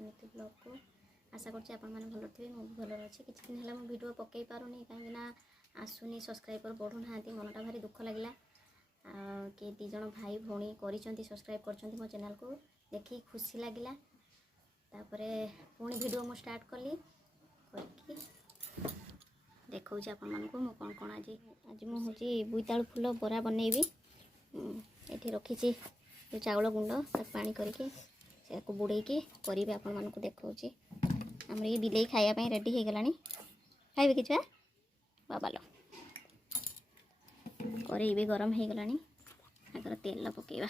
राजनीति ब्लॉग को आशा करछि आपण माने भलो थिबे मु भलो अछि। किछि दिन हला मु वीडियो पकई पारुनी काहे ना आसुनी सब्सक्राइबर बढ़ु नाहांती मनटा भारी दुख लागला कि दी जण भाई भौणी करिसंती सब्सक्राइब करछंती मो चैनल को देखि खुशी लागिला। तापरे पुणी वीडियो मु स्टार्ट कली करके देखौ छी आपण मानको मु कोन कोन आज मु होची बुईताळु फूल बरा बनेबी। एठी रखी छी जो चावल गुंड पानी करके से बुड़े की करी आपण मानको देखौची। हमर ये बिलेई खाया पई रेडी हे गलानी खाइबे कि छुआ बाबा लो करे भी गरम हे गलानी अगर तेल पकेबा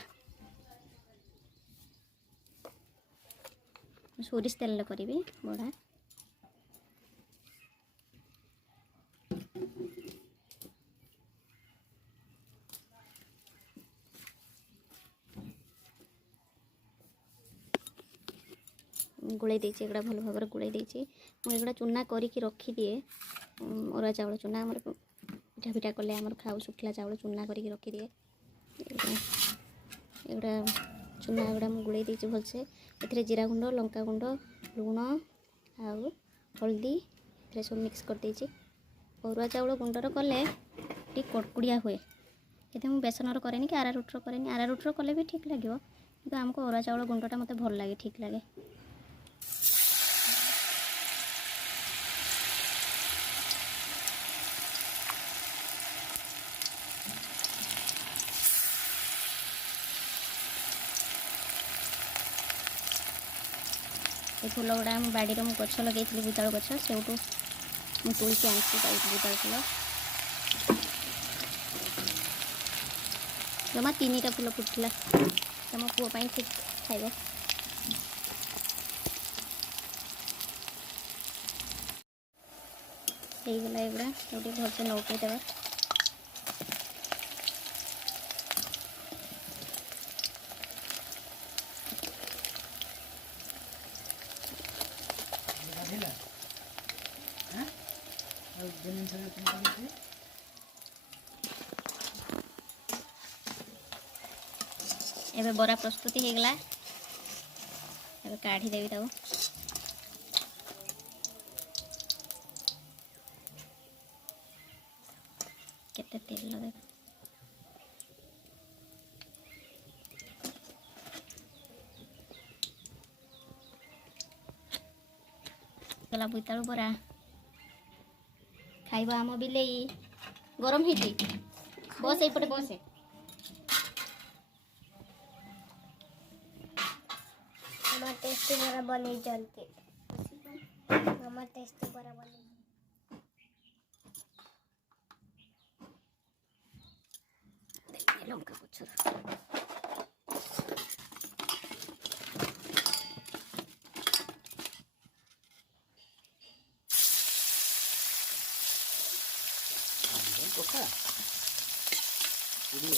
सोरिष तेल करी बड़ा गुड़ाई देछि एगड़ा भल भाव गुड़ाई देछि एगड़ा चूना करके रखी दिए अरुआ चावल चूना आमर पिठा पिठा कले आमर खाऊ सुखला चावल चूना करके रखी दिए एगड़ा चूना एगड़ा मु गुड़ाई देछि भलसे एथरे जीरा गुंड लंका गुंड लुण आउ हल्दी एथरे सब मिक्स कर देछि। अरुआ चावल गुंडर कले टी कड़कुड़िया हुए एते मु बेसनर करेनी कि आरा रुटर करेनी आरा रुटर कले भी ठीक लागिवो किंतु हमको अरुआ चावल गुंडटा मते भल लागे ठीक लागे। ये फूल गुड़ा मो बाड़ी में गछ लगे बुईताळु गछ से तुलिकी आनी बुईताळु फूल जमा 3टा फूल फुटला तुम पुओ ठीक खाइब। गला एगुड़ा गोटे भलसे नौकई देवा एबे बरा प्रस्तुति हो गला एबे काढ़ी देवी ताऊ केते तेल देख गला बुईताळु बरा खाइबा आम बिलेई गरम हेची बस एपटे बस मामा टेस्टी बरा बने जानते मामा टेस्टी बरा बने देखिए लंका पछर कोका पूरी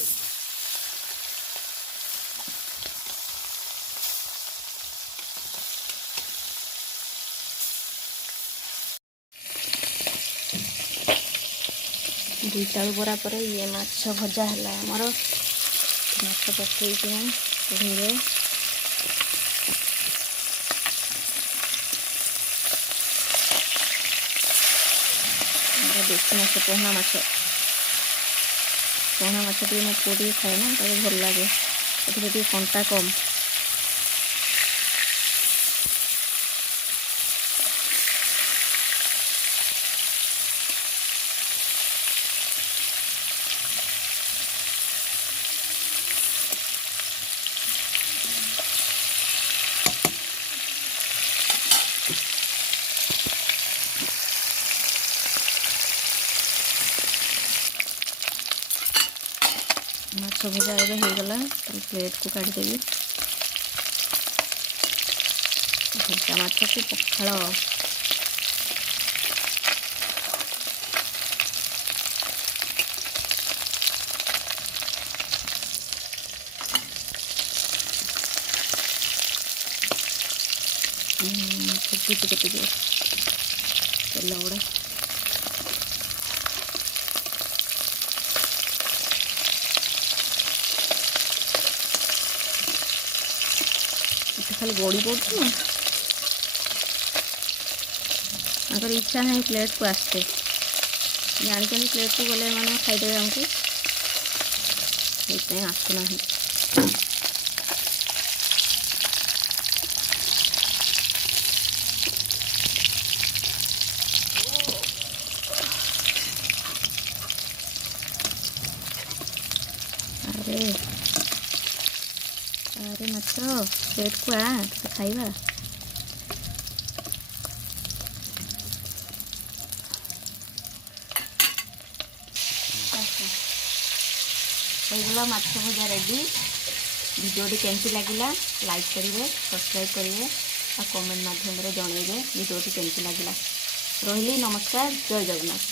बुईताळु बरा पर ये माछ भजा है आमर माछ पकई कढ़ी देसी माछ पोहना माछ टी मो पुरी खाए ना तो भल लगे ये कंटा कम माछ भजा एबे हो गला प्लेट को काढ़ी देवी भजा माछ को पखाड़ केटे तेल गुड़ा खाली गड़ी पड़ू ତାଙ୍କର ଇଚ୍ଛା ନାହିଁ ପ୍ଲେଟ୍କୁ ଆସତେ, ଜାଣିଛନ୍ତି ପ୍ଲେଟ୍କୁ ଗଲେ ମାନେ ଖାଇଦେବେ ଆମକୁ, ସେଇଥିପାଇଁ ଆସୁନାହାନ୍ତି। ଆରେ ଆରେ ମାଛ ପ୍ଲେଟ୍କୁ ଆ ତତେ ଖାଇବା। ହେଇଗଲା ମାଛ ଭଜା ରେଡ଼ି। ଭିଡ଼ିଓଟି କେମିତି ଲାଗିଲା ଲାଇକ୍ କରିବେ, ସବସ୍କ୍ରାଇବ୍ କରିବେ ଆଉ କମେଣ୍ଟ ମାଧ୍ୟମରେ ଜଣାଇବେ ଭିଡ଼ିଓଟି କେମିତି ଲାଗିଲା। ରହିଲି, ନମସ୍କାର, ଜୟ ଜଗନ୍ନାଥ।